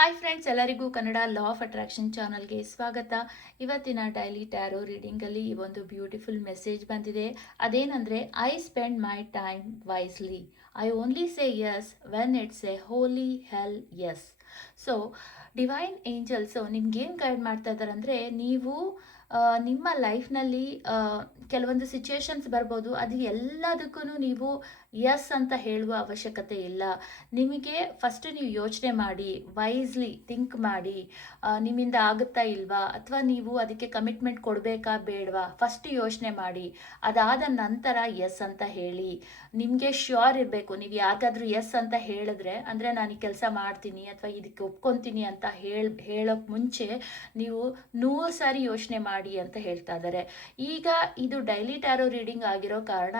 Hi friends, ಎಲ್ಲರಿಗೂ Kannada law of attraction ಚಾನಲ್ಗೆ ಸ್ವಾಗತ. ಇವತ್ತಿನ ಡೈಲಿ ಟ್ಯಾರೋ ರೀಡಿಂಗಲ್ಲಿ ಈ ಒಂದು ಬ್ಯೂಟಿಫುಲ್ ಮೆಸೇಜ್ ಬಂದಿದೆ. ಅದೇನಂದರೆ, I spend my time wisely. I only say yes when it's a holy hell yes. So divine angels ನಿಮ್ಗೇನು ಗೈಡ್ ಮಾಡ್ತಾ ಇದ್ದಾರೆ ಅಂದರೆ, ನೀವು ನಿಮ್ಮ ಲೈಫ್ನಲ್ಲಿ ಕೆಲವೊಂದು ಸಿಚುವೇಶನ್ಸ್ ಬರ್ಬೋದು. ಅದು ಎಲ್ಲದಕ್ಕೂ ನೀವು ಯಸ್ ಅಂತ ಹೇಳುವ ಅವಶ್ಯಕತೆ ಇಲ್ಲ. ನಿಮಗೆ ಫಸ್ಟ್ ನೀವು ಯೋಚನೆ ಮಾಡಿ, ವೈಸ್ಲಿ ಥಿಂಕ್ ಮಾಡಿ, ನಿಮ್ಮಿಂದ ಆಗುತ್ತಾ ಇಲ್ವಾ, ಅಥವಾ ನೀವು ಅದಕ್ಕೆ ಕಮಿಟ್ಮೆಂಟ್ ಕೊಡಬೇಕಾ ಬೇಡವಾ, ಫಸ್ಟ್ ಯೋಚನೆ ಮಾಡಿ. ಅದಾದ ನಂತರ ಎಸ್ ಅಂತ ಹೇಳಿ. ನಿಮಗೆ ಶ್ಯೂರ್ ಇರಬೇಕು. ನೀವು ಯಾರಿಗಾದ್ರೂ ಎಸ್ ಅಂತ ಹೇಳಿದ್ರೆ, ಅಂದರೆ ನಾನು ಈ ಕೆಲಸ ಮಾಡ್ತೀನಿ ಅಥವಾ ಇದಕ್ಕೆ ಒಪ್ಕೊತೀನಿ ಅಂತ ಹೇಳೋಕ್ಕೆ ಮುಂಚೆ ನೀವು 100 ಸಾರಿ ಯೋಚನೆ ಮಾಡಿ ಅಂತ ಹೇಳ್ತಾ ಇದ್ದಾರೆ. ಈಗ ಇದು ಡೈಲಿ ಟ್ಯಾರೋ ರೀಡಿಂಗ್ ಆಗಿರೋ ಕಾರಣ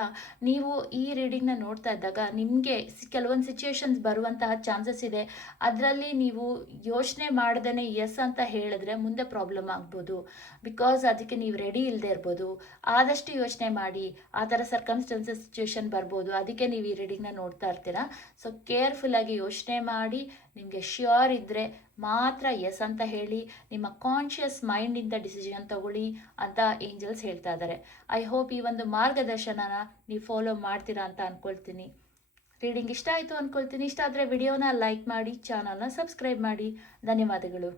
ನೀವು ಈ ರೀಡಿಂಗ್ನ ನೋಡ್ತಾ ಇದ್ದಾಗ ನಿಮಗೆ ಕೆಲವೊಂದು ಸಿಚುಯೇಷನ್ಸ್ ಬರುವಂತಹ ಚಾನ್ಸಸ್ ಇದೆ. ಅದರಲ್ಲಿ ನೀವು ಯೋಚನೆ ಮಾಡ್ದೇ ಎಸ್ ಅಂತ ಹೇಳಿದ್ರೆ ಮುಂದೆ ಪ್ರಾಬ್ಲಮ್ ಆಗ್ಬೋದು. ಬಿಕಾಸ್ ಅದಕ್ಕೆ ನೀವು ರೆಡಿ ಇಲ್ಲದೆ ಇರ್ಬೋದು. ಆದಷ್ಟು ಯೋಚನೆ ಮಾಡಿ. ಆ ಥರ ಸರ್ಕಮ್ಸ್ಟೆನ್ಸಸ್ ಸಿಚುಯೇಷನ್ ಬರ್ಬೋದು. ಅದಕ್ಕೆ ನೀವು ಈ ರೀಡಿಂಗ್ನ ನೋಡ್ತಾ ಇರ್ತೀರಾ. ಸೊ ಕೇರ್ಫುಲ್ಲಾಗಿ ಯೋಚನೆ ಮಾಡಿ, ನಿಮಗೆ ಶ್ಯೂರ್ ಇದ್ದರೆ ಮಾತ್ರ ಎಸ್ ಅಂತ ಹೇಳಿ. ನಿಮ್ಮ ಕಾನ್ಷಿಯಸ್ ಮೈಂಡಿಂದ ಡಿಸಿಷನ್ ತಗೊಳ್ಳಿ ಅಂತ ಏಂಜಲ್ಸ್ ಹೇಳ್ತಾ ಇದ್ದಾರೆ. ಐ ಹೋಪ್ ಈ ಒಂದು ಮಾರ್ಗದರ್ಶನನ ನೀವು ಫಾಲೋ ಮಾಡ್ತೀರಾ ಅಂತ ಅಂದ್ಕೊಳ್ತೀನಿ. ರೀಡಿಂಗ್ ಇಷ್ಟ ಆಯಿತು ಅಂದ್ಕೊಳ್ತೀನಿ. ಇಷ್ಟ ಆದರೆ ವಿಡಿಯೋನ ಲೈಕ್ ಮಾಡಿ, ಚಾನಲ್ನ ಸಬ್ಸ್ಕ್ರೈಬ್ ಮಾಡಿ. ಧನ್ಯವಾದಗಳು.